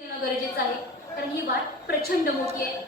देणं गरजेचं आहे, कारण ही वाट प्रचंड मोठी आहे.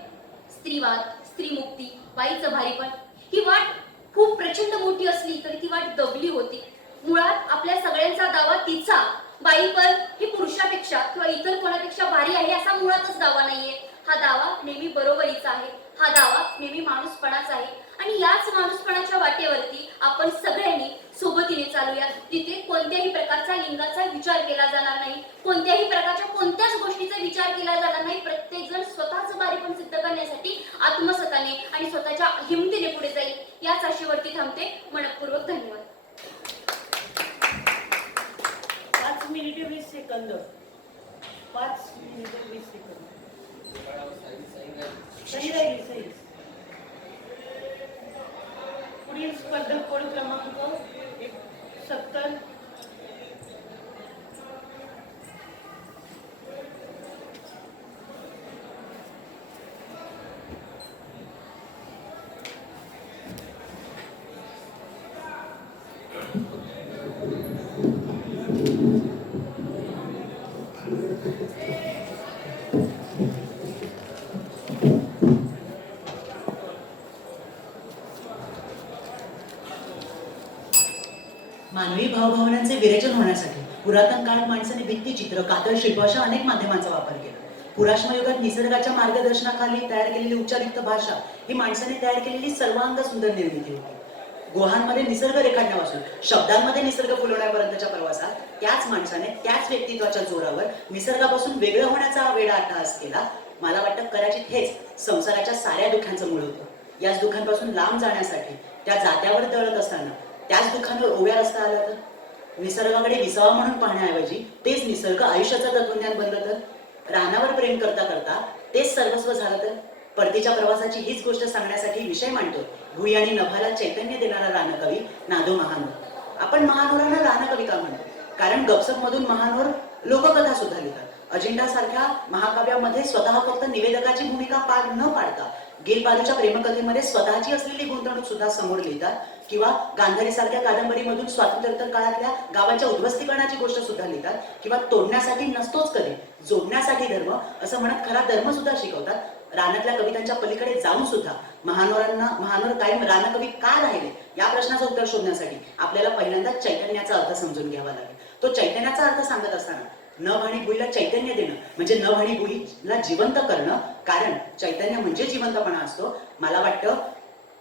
स्त्रीवाद, स्त्रीमुक्ती, बाईचं भारीपण, ही वाट खूप प्रचंड मोठी असली तरी ती वाट दबली होती. मुळात आपल्या सगळ्यांचा दावा तिचा, बाईपण हे पुरुषापेक्षा किंवा इतर कोणापेक्षा भारी आहे असा मुळातच दावा नाहीये. हा दावा नेहमी बरोबरीचा आहे, हा दावा नेहमी माणूसपणाचा आहे. आणि याच माणूसपणाच्या वाटेवरती आपण सगळ्यांनी सोबतीने चालूया, जिथे कोणत्याही प्रकारचा लिंगाचा विचार केला जाणार नाही, कोणत्याही प्रकारच्या कोणत्याच गोष्टीचा विचार केला जाणार नाही. प्रत्येक जण स्वतःच बारीपण सिद्ध करण्यासाठी आत्मसताने आणि स्वतःच्या हिमतीने पुढे जाईल. याच आशेवरती थांबते. मनपूर्वक धन्यवाद. 5 मिनिटे 20 सेकंद. 5 मिनिटे 20 सेकंद. सही राहिली, सही. पुढील स्पर्धक कोड क्रमांक 70. मानवी भावभावनांचे विरेचन होण्यासाठी पुरातन काळात माणसाने भित्तिचित्र, कातळ शिल्प अशा अनेक माध्यमांचा वापर केला. पुराश्म युगात निसर्गाच्या मार्गदर्शनाखाली तयार केलेली उच्चारिक्त भाषा ही माणसाने तयार केलेली सर्वांग सुंदर निर्मिती होती. गुहांमध्ये निसर्ग रेखाटण्यापासून शब्दांमध्ये निसर्ग फुलवण्यापर्यंतच्या प्रवासात त्याच माणसाने त्याच व्यक्तित्वाच्या जोरावर निसर्गापासून वेगळं होण्याचा वेडा अट्टहास केला. मला वाटतं कदाचित हेच संसाराच्या साऱ्या दुःखांचं मूळ होतं. याच दुःखांपासून लांब जाण्यासाठी त्या जात्यावर तळत असताना त्याच दुःखांवर ओव्या रस्ता आला तर निसर्गाकडे विसावा म्हणून पाहण्याऐवजी तेच निसर्ग आयुष्याचं तत्वज्ञान बनलं तर रानावर प्रेम करता करता तेच सर्वस्व झालं तर परतीच्या प्रवासाची हीच गोष्ट सांगण्यासाठी विषय मांडतो भुई आणि नभाला चैतन्य देणारा रानकवी नादो महानोर. आपण महानोरांना रानकवी का म्हणतो? कारण गपसप मधून महानोर लोककथा सुद्धा लिहितात. अजिंठासारख्या महाकाव्यामध्ये स्वतः फक्त निवेदकाची भूमिका पार न पाडता गिरबाजूच्या प्रेमकथेमध्ये स्वतःची असलेली गुंतवणूक सुद्धा समोर लिहितात. किंवा गांधारी सारख्या कादंबरीमधून स्वातंत्र्योत्तर काळातल्या गावांच्या उद्ध्वस्तीकरणाची गोष्ट सुद्धा लिहितात. किंवा तोडण्यासाठी नसतोच कधी, जोडण्यासाठी धर्म असं म्हणत खरा धर्म सुद्धा शिकवतात. रानातल्या कवितांच्या पलीकडे जाऊन सुद्धा महानोर कायम रानकवी का राहिले या प्रश्नाचं उत्तर शोधण्यासाठी आपल्याला पहिल्यांदा चैतन्याचा अर्थ समजून घ्यावा लागेल. तो चैतन्याचा अर्थ सांगत असताना नभ आणि भुईला चैतन्य देणं म्हणजे नभ आणि भुईला जिवंत करणं, कारण चैतन्य म्हणजे जिवंतपणा असतो. मला वाटतं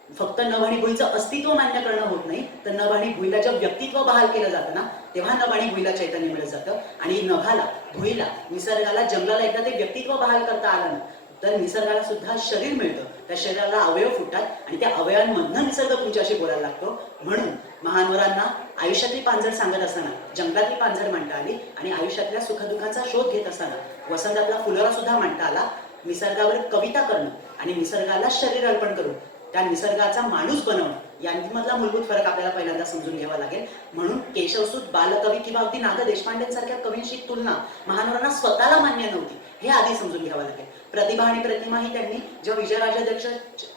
फक्त नभ आणि भुईचं अस्तित्व मान्य करणं होत नाही, तर नभ आणि भुईला जेव्हा व्यक्तित्व बहाल केलं जातं ना, तेव्हा नभ आणि भुईला चैतन्य मिळत जातं. आणि नभाला, भुईला, निसर्गाला, जंगलाला एकदा ते व्यक्तित्व बहाल करता आलं ना, तर निसर्गाला सुद्धा शरीर मिळतं. त्या शरीराला अवयव फुटतात आणि त्या अवयवांमधनं निसर्ग तुमच्याशी बोलायला लागतो. म्हणून महानोरांना आयुष्यातली पांजर सांगत असताना जंगलातली पांजर मांडता आली आणि आयुष्यातल्या सुखदुःखाचा शोध घेत असताना वसंतातला फुलोरा सुद्धा मांडता आला. निसर्गावर कविता करणं आणि निसर्गाला शरीर अर्पण करून त्या निसर्गाचा माणूस बनवणं यांमधला मूलभूत फरक आपल्याला पहिल्यांदा समजून घ्यावा लागेल. म्हणून केशवसूत, बालकवी किंवा अगदी ना. द. देशपांडेंसारख्या कवींची तुलना महानोरांना स्वतःला मान्य नव्हती हे आधी समजून घ्यावं लागेल. प्रतिभा आणि प्रतिमा ही त्यांनी जेव्हा विजयराजाध्यक्ष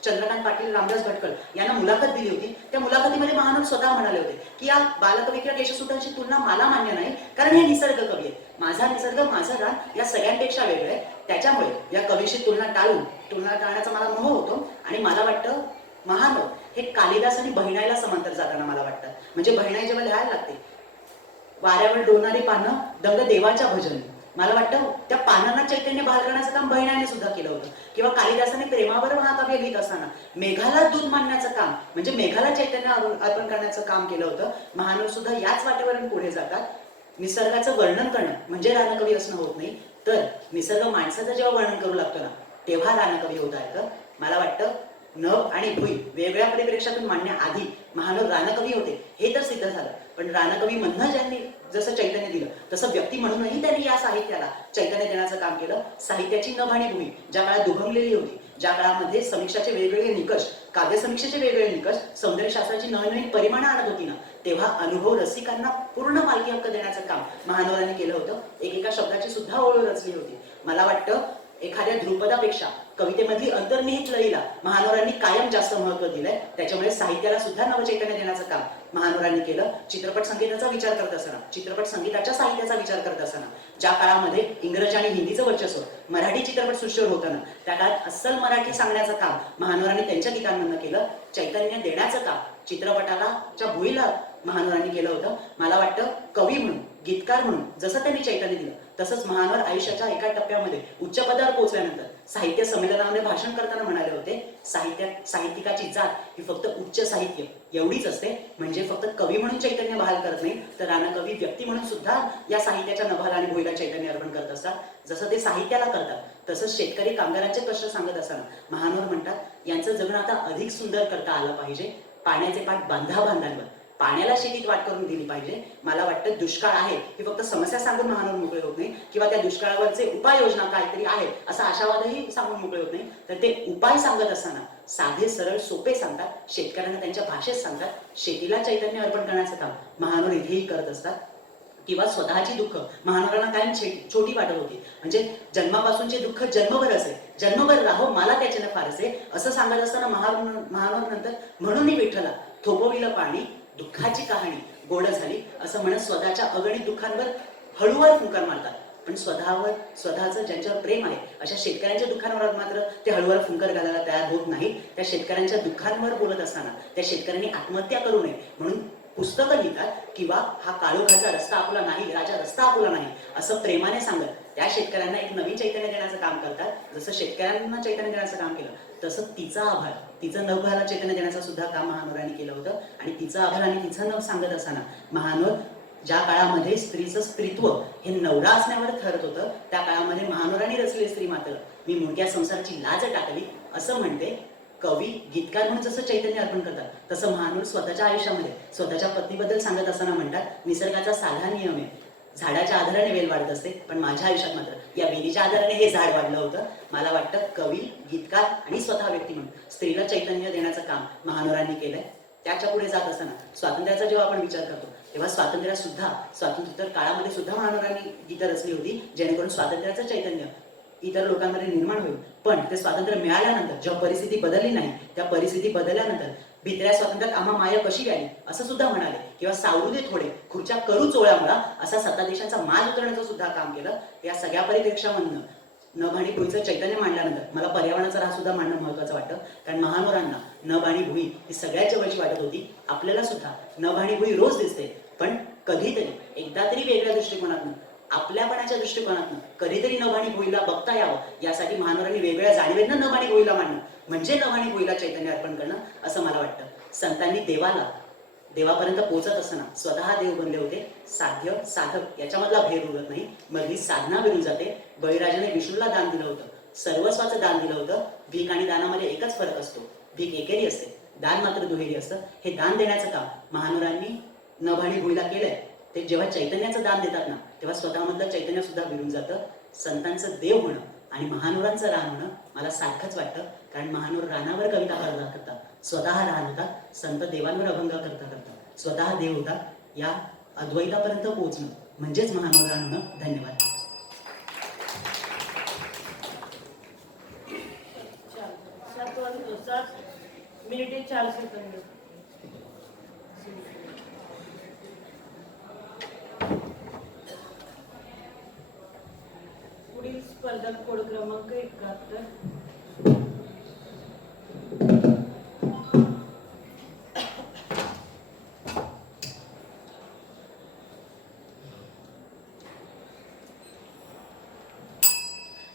चंद्रकांत पाटील, रामदास भटकळ यांना मुलाखत दिली होती, त्या मुलाखतीमध्ये महानोर स्वतः म्हणाले होते की या बालकवी किंवा केशवसूतांची तुलना मला मान्य नाही, कारण हे निसर्ग कवी आहे. माझा निसर्ग, माझं रान या सगळ्यांपेक्षा वेगळं आहे. त्याच्यामुळे या कवीची तुलना टाळण्याचा मला मोह होतो. आणि मला वाटतं महानोर हे कालिदास आणि बहिणाईला समांतर जाताना मला वाटतं. म्हणजे बहिणाई जेव्हा लिहायला लागते, वाऱ्यावर डोलणारी पानं दंग देवाच्या भजन, मला वाटतं त्या पानांना चैतन्य बहाल करण्याचं काम बहिणाईने सुद्धा केलं होतं. किंवा कालिदासाने प्रेमावर महाकाव्य लिहित असताना मेघाला दूध मानण्याचं काम म्हणजे मेघाला चैतन्य अर्पण करण्याचं काम केलं होतं. महानोर सुद्धा याच वाटेवरून पुढे जातात. निसर्गाचं वर्णन करणं म्हणजे रानकवी असणं होत नाही, तर निसर्ग माणसाचं जेव्हा वर्णन करू लागतो ना, तेव्हा रानकवी होता येतं. मला वाटतं नभ आणि भुई वेगळ्या परिप्रेक्षातून मांडण्याआधी महानोर रानकवी होते हे तर सिद्ध झालं. पण रानकवी म्हणून ज्यांनी जसं चैतन्य दिलं तसं व्यक्ती म्हणूनही त्यांनी या साहित्याला चैतन्य देण्याचं काम केलं. साहित्याची नभ आणि भुई ज्या काळात दुभंगलेली होती, ज्या काळामध्ये समीक्षाचे वेगवेगळे निकष, काव्य समीक्षेचे वेगवेगळे निकष, सौंदर्यशास्त्राची नवीन परिमाणं आणत होती ना, तेव्हा अनुभव रसिकांना पूर्ण मालकी हक्क देण्याचं काम महानोरांनी केलं होतं. एकेका शब्दाची सुद्धा ओळ रचली होती. मला वाटतं एखाद्या ध्रुपदापेक्षा कवितेमधली अंतर्निहित लयीला महानोरांनी कायम जास्त महत्व दिलंय. त्याच्यामुळे साहित्याला सुद्धा नवचैतन्य देण्याचं काम महानवरांनी केलं. चित्रपट संगीताचा विचार करत असताना, चित्रपट संगीताच्या साहित्याचा विचार करत असताना, ज्या काळामध्ये इंग्रजी आणि हिंदीचं वर्चस्व मराठी चित्रपट सृष्टीवर होतं ना, त्या काळात अस्सल मराठी सांगण्याचं काम महानवरांनी त्यांच्या गीतांमधनं केलं. चैतन्य देण्याचं काम चित्रपटाला च्या भुईला महानवरांनी केलं होतं. मला वाटतं कवी म्हणून, गीतकार म्हणून जसं त्यांनी चैतन्य दिलं, तसंच महानवर आयुष्याच्या एका टप्प्यामध्ये उच्च पदावर पोहोचल्यानंतर साहित्य संमेलनामध्ये भाषण करताना म्हणाले होते, साहित्यिकाची जात ही फक्त उच्च साहित्य एवढीच असते. म्हणजे फक्त कवी म्हणून चैतन्य बहाल करत नाही, तर रानकवी व्यक्ती म्हणून सुद्धा या साहित्याच्या नभाला आणि भुईला चैतन्य अर्पण करत असतात. जसं ते साहित्याला करतात, तसंच शेतकरी कामगारांचे कष्ट सांगत असताना महानवर म्हणतात, यांचं जगणं आता अधिक सुंदर करता आलं पाहिजे. पाण्याचे पाठ बांधावर पाण्याला शेतीत वाट करून दिली पाहिजे. मला वाटतं दुष्काळ आहे ही फक्त समस्या सांगून महानवर मोकळे होत नाही, किंवा त्या दुष्काळावरचे उपाययोजना काहीतरी आहेत असा आशावादही सांगून मोकळे होत नाही, तर ते उपाय सांगत असताना साधे सरळ सोपे सांगतात, शेतकऱ्यांना त्यांच्या भाषेत सांगतात. शेतीला चैतन्य अर्पण करण्याचं काम महानवर इथेही करत असतात. किंवा स्वतःची दुःख महानवरांना कायम छोटी वाटत होती. म्हणजे जन्मापासूनचे दुःख जन्मभर असे, जन्मभर राहो मला त्याच्यानं फार असे, असं सांगत असताना महानवर नंतर म्हणून विठ्ठला थोपविलं पाणी, दुःखाची कहाणी गोड झाली असं म्हणत स्वतःच्या अगणित दुःखांवर हळूवार फुंकार मारतात. पण स्वतःचं ज्यांच्यावर प्रेम आहे अशा शेतकऱ्यांच्या दुःखांवर मात्र ते हळूवार फुंकर घालायला तयार होत नाही. त्या शेतकऱ्यांच्या दुःखांवर बोलत असताना त्या शेतकऱ्यांनी आत्महत्या करू नये म्हणून पुस्तकं लिहितात, किंवा हा काळोखाचा रस्ता आपला नाही, राजा रस्ता आपला नाही असं प्रेमाने सांगत त्या शेतकऱ्यांना एक नवीन चैतन्य देण्याचं काम करतात. जसं शेतकऱ्यांना चैतन्य देण्याचं काम केलं, तसं तिचा आभार, तिचं नवघाला चैतन्य देण्याचं सुद्धा काम महानवरांनी केलं होतं. आणि तिचा आभार आणि तिचं नव सांगत असताना महानवर ज्या काळामध्ये स्त्रीचं स्त्रीत्व हे नवरा असण्यावर ठरत होतं, त्या काळामध्ये महानवरांनी रचलेली स्त्री मात्र मी मुंडक्या संसाराची लाज टाकली असं म्हणते. कवी गीतकार म्हणून जसं चैतन्य अर्पण करतात, तसं महानवर स्वतःच्या आयुष्यामध्ये स्वतःच्या पत्नीबद्दल सांगत असताना म्हणतात, निसर्गाचा साधा नियम आहे, झाडाच्या आधाराने वेल वाढत असते, पण माझ्या आयुष्यात मात्र या वेलीच्या आधाराने हे झाड वाढलं होतं. मला वाटतं कवी, गीतकार आणि स्वतः व्यक्ती म्हणून स्त्रीला चैतन्य देण्याचं काम महानवरांनी केलंय. त्याच्या पुढे जात असताना स्वातंत्र्याचा जेव्हा आपण विचार करतो, तेव्हा स्वातंत्र्योत्तर काळामध्ये सुद्धा महानवरांनी गीतं रचली होती, जेणेकरून स्वातंत्र्याचं चैतन्य इतर लोकांमध्ये निर्माण होईल. पण ते स्वातंत्र्य मिळाल्यानंतर जेव्हा परिस्थिती बदलली नाही, त्या परिस्थिती बदलल्यानंतर भितऱ्या स्वातंत्र्यात आम्हा माया कशी गाली असं सुद्धा म्हणाले, किंवा सावरू दे थोडे खुर्च्या करू चोळ्यामुळा असा सत्ताधीशांचा माज उतरण्याचं सुद्धा काम केलं. या सगळ्या परिप्रेक्षामधनं नभ आणि भुईचं चैतन्य मांडल्यानंतर मला पर्यावरणाचा राह सुद्धा मांडणं महत्वाचं वाटतं. कारण महानवरांना नभ आणि भुई ही सगळ्यात जवळची वाटत होती. आपल्याला सुद्धा नभ आणि भुई रोज दिसते, पण कधीतरी एकदा तरी वेगळ्या दृष्टिकोनातून, आपल्यापणाच्या दृष्टिकोनातून कधीतरी नभ आणि भुईला बघता यावं यासाठी महानवरांनी वेगवेगळ्या जाणीवेनं नभ आणि भुईला मांडणं म्हणजे नभ आणि भुईला चैतन्य अर्पण करणं असं मला वाटतं. संतांनी देवापर्यंत पोहोचत असताना स्वतः देव बनले होते. साध्य साधक याच्यामधला भेद उरत नाही, मधली साधना विरून जाते. बळीराजाने विष्णूला दान दिलं होतं, सर्वस्वाचं दान दिलं होतं. भीक आणि दानामध्ये एकच फरक असतो, भीक एकेरी असते, दान मात्र दुहेरी असतं. हे दान देण्याचं काम महानवरांनी नभ आणि भुईला केलंय. ते जेव्हा चैतन्याचं दान देतात ना, तेव्हा स्वतःमधलं चैतन्य सुद्धा विरून जातं. संतांचं देव होणं आणि महानवरांचं रान होणं मला सारखंच वाटतं. कारण महानवर रानावर कविता करतात, स्वतः रान होतात, संत देवांवर अभंग करतात, स्वतः देव होतात. या अद्वैतापर्यंत पोहोचणं म्हणजेच महानवर रान होणं. धन्यवाद. 7 मिनिटे 4 सेकंद. पुढील स्पर्धक कोड क्रमांक 71.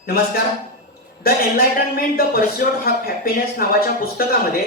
नमस्कार. The enlightenment the pursuit of happiness नावाच्या पुस्तकामध्ये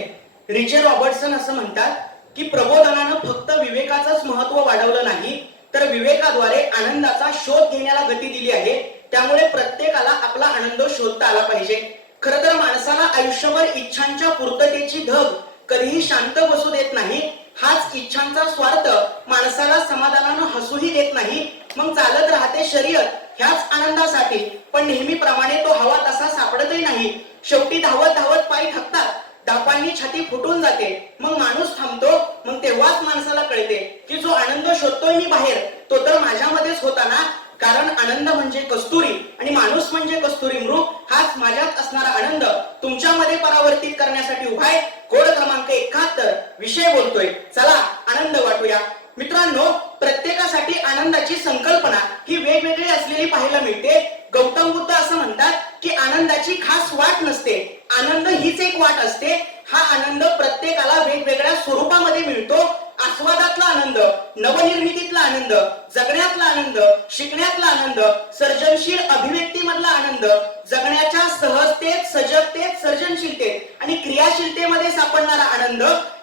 रिचर्ड रॉबर्टसन असं म्हणतात की प्रबोधनानं फक्त विवेकाचंच महत्व वाढवलं नाही, तर विवेकाद्वारे आनंदाचा शोध घेण्याला गती दिली आहे. त्यामुळे प्रत्येकाला आपला आनंद शोधता आला पाहिजे. खरं तर माणसाला आयुष्यभर इच्छांच्या पूर्ततेची धग कधीही शांत बसू देत नाही. हाच इच्छांचा स्वार्थ माणसाला समाधानानं हसूही देत नाही. मग चालत राहते शर्यत ह्याच आनंदासाठी, पण नेहमीप्रमाणे तो हवा तसा सापडतही नाही. शेवटी धावत धावत पाय थकतात, धापांनी छाती फुटून जाते. मग माणूस थांबतो. मग तेव्हाच माणसाला कळते की जो आनंद शोधतोय मी बाहेर, तो तर माझ्यामध्येच होता ना. कारण आनंद म्हणजे कस्तुरी आणि माणूस म्हणजे कस्तुरी मृग. हाच माझ्यात असणारा आनंद तुमच्यामध्ये परावर्तित करण्यासाठी उभा आहे. कोड क्रमांक 71 विषय बोलतोय. चला आनंद वाटूया. मित्रांनो, प्रत्येकासाठी आनंदाची संकल्पना ही वेगवेगळी असलेली पाहायला मिळते. गौतम बुद्ध असं म्हणतात की आनंदाची खास वाट नसते, आनंद हीच एक वाट असते. हा आनंद प्रत्येकाला वेगवेगळ्या स्वरूपामध्ये मिळतो. आस्वादातला आनंद, नवनिर्मितीतला आनंद, जगण्यातला आनंद, शिकण्यातला आनंद, सर्जनशील अभिव्यक्तीमधला आनंद, जगण्याच्या सहजतेत, सजगतेत, सर्जनशीलतेत आणि क्रियाशीलतेमध्ये सापडणारा आनंद,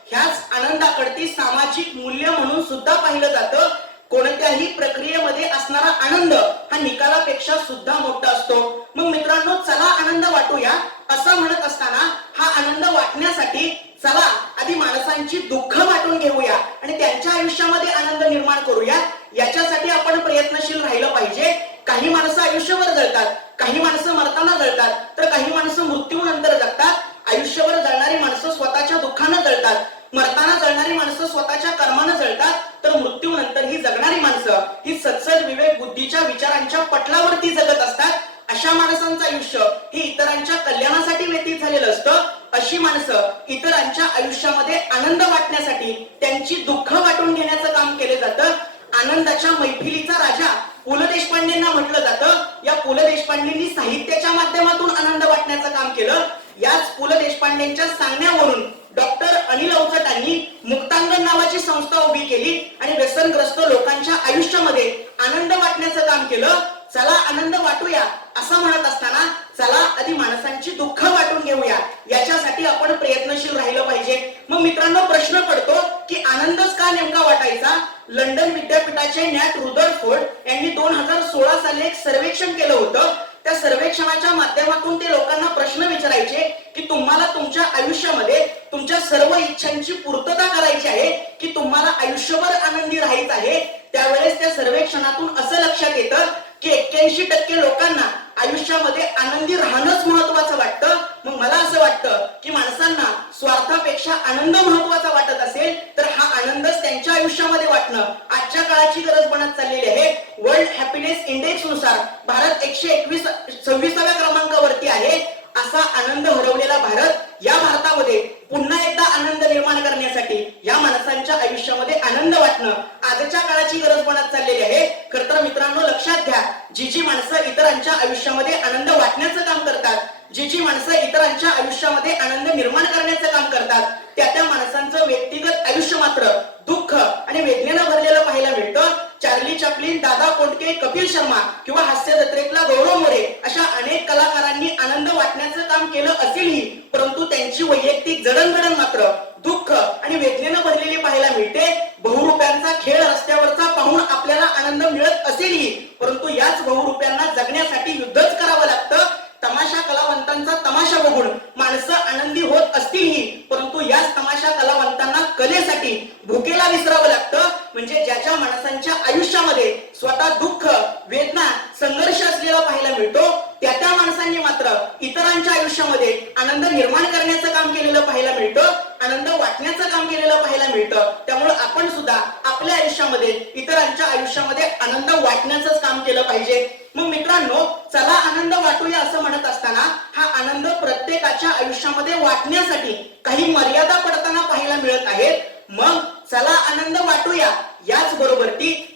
ह्याच आनंदाकडती सामाजिक मूल्य म्हणून सुद्धा पाहिलं जातं. कोणत्याही प्रक्रियेमध्ये असणारा आनंद हा निकालापेक्षा सुद्धा मोठा असतो. मग मित्रांनो, चला आनंद वाटूया असं म्हणत असताना हा आनंद वाटण्यासाठी चला आधी माणसांची दुःख वाटून घेऊया आणि त्यांच्या आयुष्यामध्ये आनंद निर्माण करूया. याच्यासाठी आपण प्रयत्नशील राहिलं पाहिजे. काही माणसं आयुष्यभर जळतात, काही माणसं मरताना जळतात, तर काही माणसं मृत्यूनंतर जगतात. आयुष्यभर जळणारी माणसं स्वतःच्या दुःखानं जळतात, मरताना जळणारी माणसं स्वतःच्या कर्मानं जळतात, तर मृत्यूनंतर ही जगणारी माणसं ही सत्सद विवेक बुद्धीच्या विचारांच्या पटलावरती जगत असतात. अशा माणसांचं आयुष्य हे इतरांच्या कल्याणासाठी व्यतीत झालेलं असतं. अशी माणसं इतरांच्या आयुष्यामध्ये आनंद वाटण्यासाठी त्यांची दुःख वाटून घेण्याचं काम केलं जातं. आनंदाच्या मैफिलीचा राजा पु ल देशपांडेंना म्हटलं जातं. या पु ल देशपांडेंनी साहित्याच्या माध्यमातून आनंद वाटण्याचं काम केलं. याच पु ल देशपांडेंच्या सांगण्यावरून डॉक्टर अनिल अवचटांनी मुक्तांगण नावाची संस्था उभी केली आणि व्यसनग्रस्त लोकांच्या आयुष्यामध्ये आनंद वाटण्याचं काम केलं. चला आनंद वाटूया असं म्हणत असताना चला आधी माणसांची दुःख वाटून घेऊया, याच्यासाठी आपण प्रयत्नशील राहिलं पाहिजे. मग मित्रांनो, प्रश्न पडतो की आनंदच का नेमका वाटायचा? लंडन विद्यापीठाचे नॅट रुदरफोर्ड यांनी 2016 साली एक सर्वेक्षण केलं होतं. त्या सर्वेक्षणाच्या माध्यमातून ते लोकांना प्रश्न विचारायचे की तुम्हाला तुमच्या आयुष्यामध्ये तुमच्या सर्व इच्छांची पूर्तता करायची आहे की तुम्हाला आयुष्यभर आनंदी राहायचं आहे. त्यावेळेस त्या सर्वेक्षणातून असं लक्षात येतं की 81% लोकांना आयुष्यामध्ये आनंदी राहणंच महत्वाचं वाटतं. मग मला असं वाटतं की माणसांना स्वार्थापेक्षा आनंद महत्वाचा वाटत असेल तर हा आनंदच त्यांच्या आयुष्यामध्ये वाटणं आजच्या काळाची गरज बनत चाललेली आहे. वर्ल्ड हॅपीनेस इंडेक्स नुसार भारत 126व्या क्रमांकावरती आहे. असा आनंद हरवलेला भारत, या भारतामध्ये पुन्हा एकदा आनंद निर्माण करण्यासाठी या माणसांच्या आयुष्यामध्ये आनंद वाटणं आजच्या काळाची गरज बनत चाललेली आहे. खरं तर मित्रांनो, लक्षात घ्या, जी माणसं इतरांच्या आयुष्यामध्ये आनंद वाटण्याचं काम करतात, जी माणसं इतरांच्या आयुष्यामध्ये आनंद निर्माण करण्याचं काम करतात, त्या माणसांचं व्यक्तिगत आयुष्य मात्र दुःख आणि वेदनेनं भरलेलं पाहायला मिळतं. चार्ली चॅप्लिन, दादा कोंडके, कपिल शर्मा किंवा हास्य जत्रेतला गौरव मोरे अशा अनेक कलाकारांनी आनंद वाटण्याचं काम केलं असेलही, परंतु त्यांची वैयक्तिक जडणघडण मात्र दुःख आणि वेदनेनं भरलेली पाहायला मिळते. बहुरूप्यांचा खेळ रस्त्यावरचा पाहून आपल्याला आनंद मिळत असेलही, परंतु याच बहुरूप्यांना जगण्यासाठी युद्धच करावं लागतं. तमाशा कलावंतांचा तमाशा बघून माणसं आनंदी होत असतीलही, परंतु याच तमाशा कलावंतांना कलेसाठी भुकेला विसरावं लागतं. म्हणजे ज्याच्या माणसांच्या आयुष्यामध्ये स्वतः दुःख, वेदना, संघर्ष असलेला पाहायला मिळतो, त्या माणसांनी मात्र इतरांच्या आयुष्यामध्ये आनंद निर्माण करण्याचं काम केलेलं पाहायला मिळतं, आनंद वाटण्याचं काम केलेलं पाहायला मिळतं. त्यामुळे आपण सुद्धा आपल्या आयुष्यामध्ये इतरांच्या आयुष्यामध्ये आनंद वाटण्याचंच काम केलं पाहिजे. मग मित्रांनो, चला आनंद वाटूया असं म्हणत असताना हा आनंद प्रत्येकाच्या आयुष्यामध्ये वाटण्यासाठी काही मर्यादा पडताना पाहायला मिळत आहेत. मग चला आनंद वाटूया, याच बरोबर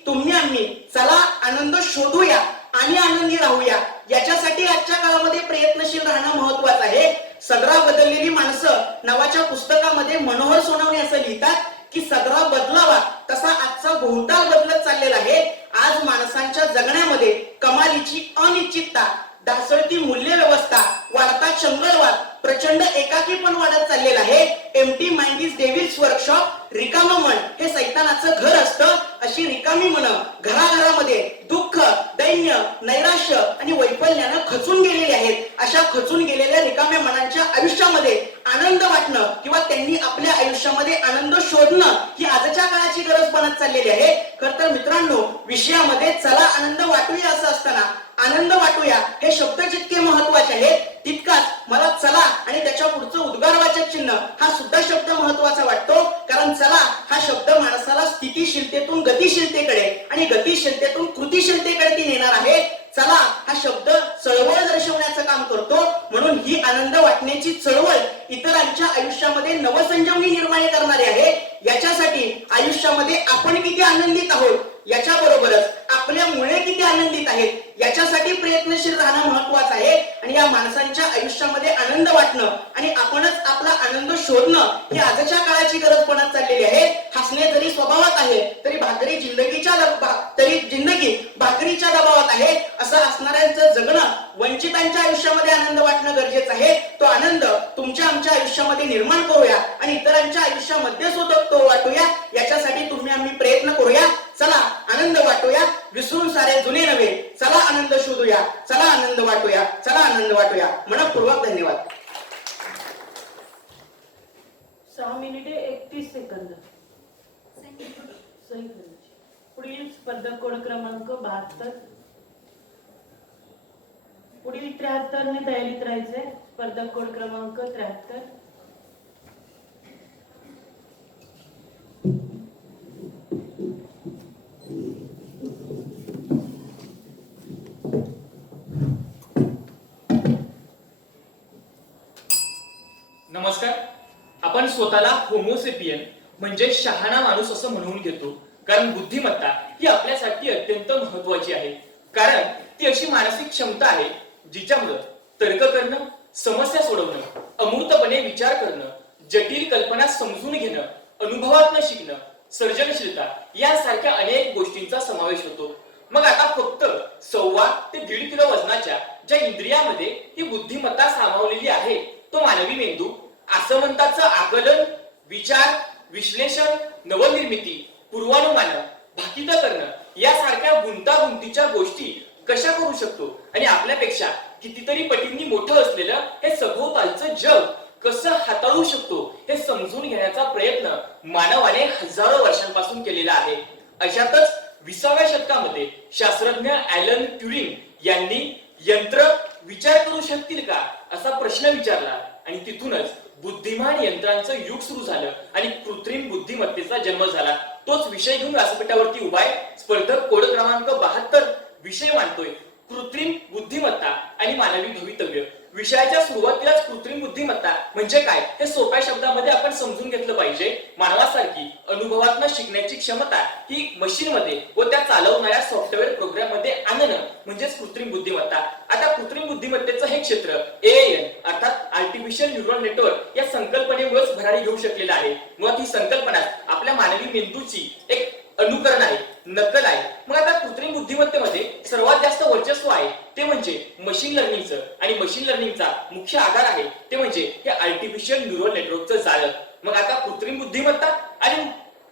तुम्ही आम्ही चला आनंद शोधूया आणि आनंदी राहूया, याच्यासाठी आजच्या काळामध्ये प्रयत्नशील राहणं महत्वाचं आहे. सदरा बदललेली माणसं नावाच्या पुस्तकामध्ये मनोहर सोनवणे असं लिहितात की सदरा बदलावा तसा आजचा भोवताल बदलत चाललेला आहे. आज माणसांच्या जगण्यामध्ये कमालीची अनिश्चितता, ढासळती मूल्य व्यवस्था, वाढता चंगळवाद, प्रचंड एकाकीपण वाढत चाललेलं आहे. Empty mind is devil's workshop, रिकामं मन हे सैतानाचं घर असतं. अशी रिकामी मन घराघरामध्ये दुःख, दैन्य, नैराश्य आणि वैफल्यानं खचून गेलेले आहेत. अशा खचून गेलेल्या रिकाम्या मनांच्या आयुष्यामध्ये आनंद वाटणं किंवा त्यांनी आपल्या आयुष्यामध्ये आनंद शोधणं ही आजच्या काळाची गरज बनत चाललेली आहे. खरं तर मित्रांनो, विषयामध्ये चला आनंद वाटूया असं असताना आनंद वाटूया हे शब्द जितके महत्वाचे आहेत, तितकाच मला चला आणि त्याच्या पुढचं उद्गारवाचक चिन्ह हा सुद्धा शब्द महत्वाचा वाटतो. कारण चला हा शब्द माणसाला स्थितीशीलतेतून गतिशीलतेकडे आणि गतिशीलतेतून कृतिशीलतेकडे ती नेणार आहे. चला हा शब्द चळवळ दर्शवण्याचं काम करतो. म्हणून ही आनंद वाटण्याची चळवळ इतरांच्या आयुष्यामध्ये नवसंजीवनी निर्माण करणारी आहे. याच्यासाठी आयुष्यामध्ये आपण किती आनंदित आहोत याच्याबरोबरच आपल्यामुळे किती आनंदित आहेत याच्यासाठी प्रयत्नशील राहणं महत्वाचं आहे. आणि या माणसांच्या आयुष्यामध्ये आनंद वाटणं आणि आपणच आपला आनंद शोधणं ही आजच्या काळाची गरज बनत चाललेली आहे. हसणे जरी स्वभावात आहे तरी जिंदगी भाकरीच्या दबावात आहे. असं असणाऱ्यांचं जगणं, वंचितांच्या आयुष्यामध्ये आनंद वाटणं गरजेचं आहे. तो आनंद तुमच्या आमच्या आयुष्यामध्ये निर्माण करूया आणि इतरांच्या आयुष्यामध्ये सुद्धा तो वाटूया. याच्यासाठी तुम्ही आम्ही प्रयत्न करूया. चला आनंद वाटूया, विसरून सारे जुने नव्हे. चला आनंद शोधूया, चला आनंद वाटूया, चला आनंद वाटूया. मनपूर्वक धन्यवाद. 6 मिनिटे 31 सेकंद. सही करायची. पुढील स्पर्धक कोड क्रमांक 72. पुढील 73 ने तयारीत राहायचे. स्पर्धक कोड क्रमांक 73. नमस्कार. आपण स्वतःला होमोसेपियन म्हणजे शहाणा माणूस असं म्हणून घेतो, कारण बुद्धिमत्ता ही आपल्यासाठी अत्यंत महत्वाची आहे. कारण ती अशी मानसिक क्षमता आहे जिच्यामुळे तर्क करणं, समस्या सोडवणं, अमूर्तपणे विचार करणं, जटिल कल्पना समजून घेणं, अनुभवातनं शिकणं, सर्जनशीलता यासारख्या अनेक गोष्टींचा समावेश होतो. मग आता फक्त 1.25 ते 1.5 किलो वजनाच्या ज्या इंद्रियामध्ये ही बुद्धिमत्ता सामावलेली आहे तो मानवी मेंदू आसमंताचं आकलन, विचार, विश्लेषण, नवनिर्मिती, पूर्वानुमान, भाकित करणं यासारख्या गुंतागुंतीच्या गोष्टी कशा करू शकतो आणि आपल्यापेक्षा कितीतरी पटींनी मोठं असलेलं हे सभोवतालचं जग कसं हाताळू शकतो हे समजून घेण्याचा प्रयत्न मानवाने हजारो वर्षांपासून केलेला आहे. अशातच 20व्या शतकामध्ये शास्त्रज्ञ ॲलन ट्युरिंग यांनी यंत्र विचार करू शकतील का असा प्रश्न विचारला आणि तिथूनच बुद्धिमान यंत्रांचं युग सुरू झालं आणि कृत्रिम बुद्धिमत्तेचा जन्म झाला. तोच विषय घेऊन व्यासपीठावरती उभा आहे स्पर्धक कोड क्रमांक 72. विषय मांडतोय कृत्रिम बुद्धिमत्ता आणि मानवी भवितव्य. विषयाच्या सुरुवातीलाच कृत्रिम बुद्धिमत्ता म्हणजे काय हे सोप्या शब्दामध्ये आपण समजून घेतलं पाहिजे. मानवासारखी अनुभवातनं शिकण्याची क्षमता ही मशीनमध्ये व त्या चालवणाऱ्या सॉफ्टवेअर प्रोग्राम मध्ये आणणं म्हणजेच कृत्रिम बुद्धिमत्ता. आता कृत्रिम बुद्धिमत्तेचं हे क्षेत्र AAN अर्थात आर्टिफिशियल न्यूरल नेटवर्क या संकल्पनेमुळेच भरारी घेऊ शकलेलं आहे. मुळात ही संकल्पना आपल्या मानवी मेंदूची एक अनुकरण आहे, नकल आहे. मग आता कृत्रिम बुद्धिमत्तेमध्ये सर्वात जास्त वर्चस्व आहे ते म्हणजे मशीन लर्निंगचं आणि मशीन लर्निंगचा मुख्य आधार आहे ते म्हणजे हे आर्टिफिशियल न्यूरल नेटवर्कचं जाळं. मग आता कृत्रिम बुद्धिमत्ता आणि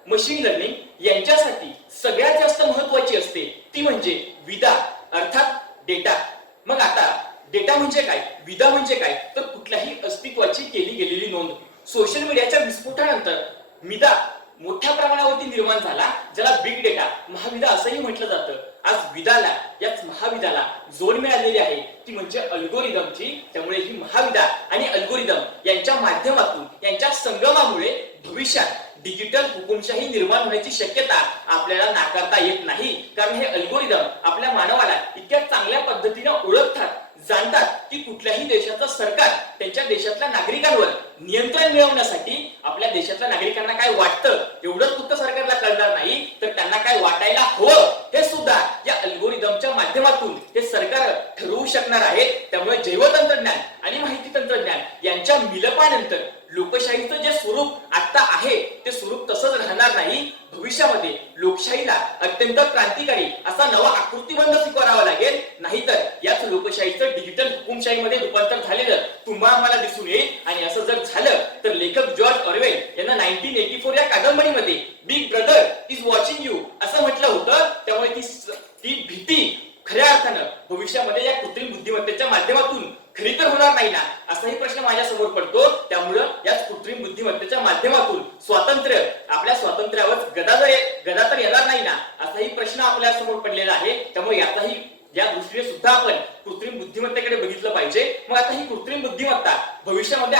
मशीन लर्निंग यांच्यासाठी सगळ्यात जास्त महत्वाची असते ती म्हणजे विदा अर्थात डेटा. मग आता डेटा म्हणजे काय, विदा म्हणजे काय तर कुठल्याही अस्तित्वाची केली गेलेली नोंद. सोशल मीडियाच्या विस्फोटानंतर विदा मोठ्या प्रमाणावरती निर्माण झाला, ज्याला बिग डेटा महाविदा असंही म्हटलं जातं. आज विदाला याच महाविदाला जोड मिळालेली आहे ती म्हणजे अल्गोरिदमची. त्यामुळे ही महाविदा आणि अल्गोरिदम यांच्या माध्यमातून यांच्या संगमामुळे भविष्यात डिजिटल हुकुमशाही निर्माण होण्याची शक्यता आपल्याला नाकारता येत नाही. कारण हे अल्गोरिदम आपल्या मानवाला इतक्या चांगल्या पद्धतीने ओळखतात, जाणतात की कुठल्याही देशाचं सरकार त्यांच्या देशातल्या नागरिकांवर नियंत्रण मिळवण्यासाठी आपल्या देशातल्या नागरिकांना काय वाटतं एवढंच फक्त सरकारला कळणार नाही तर त्यांना काय वाटायला हवं हे सुद्धा या अल्गोरिदमच्या माध्यमातून हे सरकार ठरवू शकणार आहे. त्यामुळे जैवतंत्रज्ञान आणि माहिती तंत्रज्ञान यांच्या मिलपानंतर लोकशाहीचं जे स्वरूप आता आहे ते स्वरूप तसंच राहणार नाही. भविष्यामध्ये लोकशाहीला अत्यंत क्रांतिकारी असा नवा आकृतिबंध स्वीकारावा लागेल, नाहीतर याच लोकशाहीचं डिजिटल हुकुमशाहीमध्ये रूपांतर झालेलं तुम्हाला मला दिसून येईल. आणि असं जर झालं तर लेखक जॉर्ज ऑरवेल यांना 1984 या कादंबरीमध्ये big brother is watching you असं म्हटलं होतं. त्यामुळे ती भीती खऱ्या अर्थानं भविष्यामध्ये या कृत्रिम बुद्धिमत्तेच्या माध्यमातून खरी तर होणार नाही ना असाही प्रश्न माझ्या समोर पडतो. त्यामुळं याच कृत्रिम बुद्धिमत्तेच्या माध्यमातून स्वातंत्र्य आपल्या स्वातंत्र्यावर गदा तर येणार नाही ना असाही प्रश्न आपल्या समोर पडलेला आहे. त्यामुळे याचाही या दृष्टीने सुद्धा आपण कृत्रिम बुद्धिमत्तेकडे बघितलं पाहिजे. मग आता ही कृत्रिम बुद्धिमत्ता भविष्यामध्ये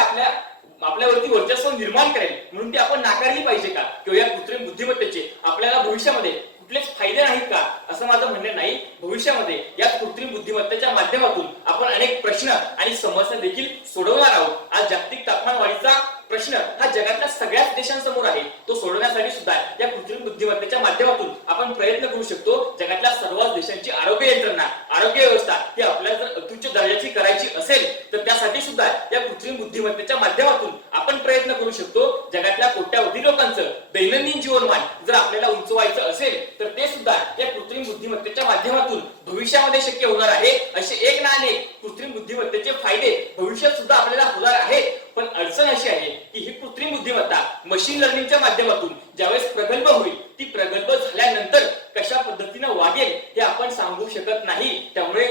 आपल्यावरती वर्चस्व निर्माण करेल म्हणून ती आपण नाकारली पाहिजे का किंवा या कृत्रिम बुद्धिमत्तेचे आपल्याला भविष्यामध्ये कुठलेच फायदे नाहीत का असं माझं म्हणणं नाही. भविष्यामध्ये या कृत्रिम बुद्धिमत्तेच्या माध्यमातून आपण अनेक प्रश्न आणि समस्या देखील सोडवणार आहोत. आज जागतिक तापमान वाढीचा प्रश्न हा जगातल्या सगळ्याच देशांसमोर आहे तो सोडवण्यासाठी सुद्धा या कृत्रिम बुद्धिमत्तेच्या माध्यमातून आपण प्रयत्न करू शकतो. जगातल्या सर्वच देशांची आरोग्य यंत्रणा, आरोग्य व्यवस्था ही आपल्याला जर अत्युच्च दर्जाची करायची असेल तर त्यासाठी सुद्धा या कृत्रिम बुद्धिमत्तेच्या माध्यमातून आपण प्रयत्न करू शकतो. जगातल्या कोट्यावधी लोकांचं दैनंदिन जीवनमान जर आपल्याला उंचवायचं असेल तर ते सुद्धा या कृत्रिम बुद्धिमत्तेच्या माध्यमातून भविष्यामध्ये शक्य होणार आहे. असे एक ना अनेक कृत्रिम बुद्धिमत्तेचे फायदे भविष्यात सुद्धा आपल्याला होणार आहेत. पण अडचण अशी आहे की ही कृत्रिम बुद्धिमत्ता मशीन लर्निंगच्या माध्यमातून ज्यावेळेस प्रगल्भ होईल ती प्रगल्भ झाल्यानंतर कशा पद्धतीने वागेल हे आपण सांगू शकत नाही. त्यामुळे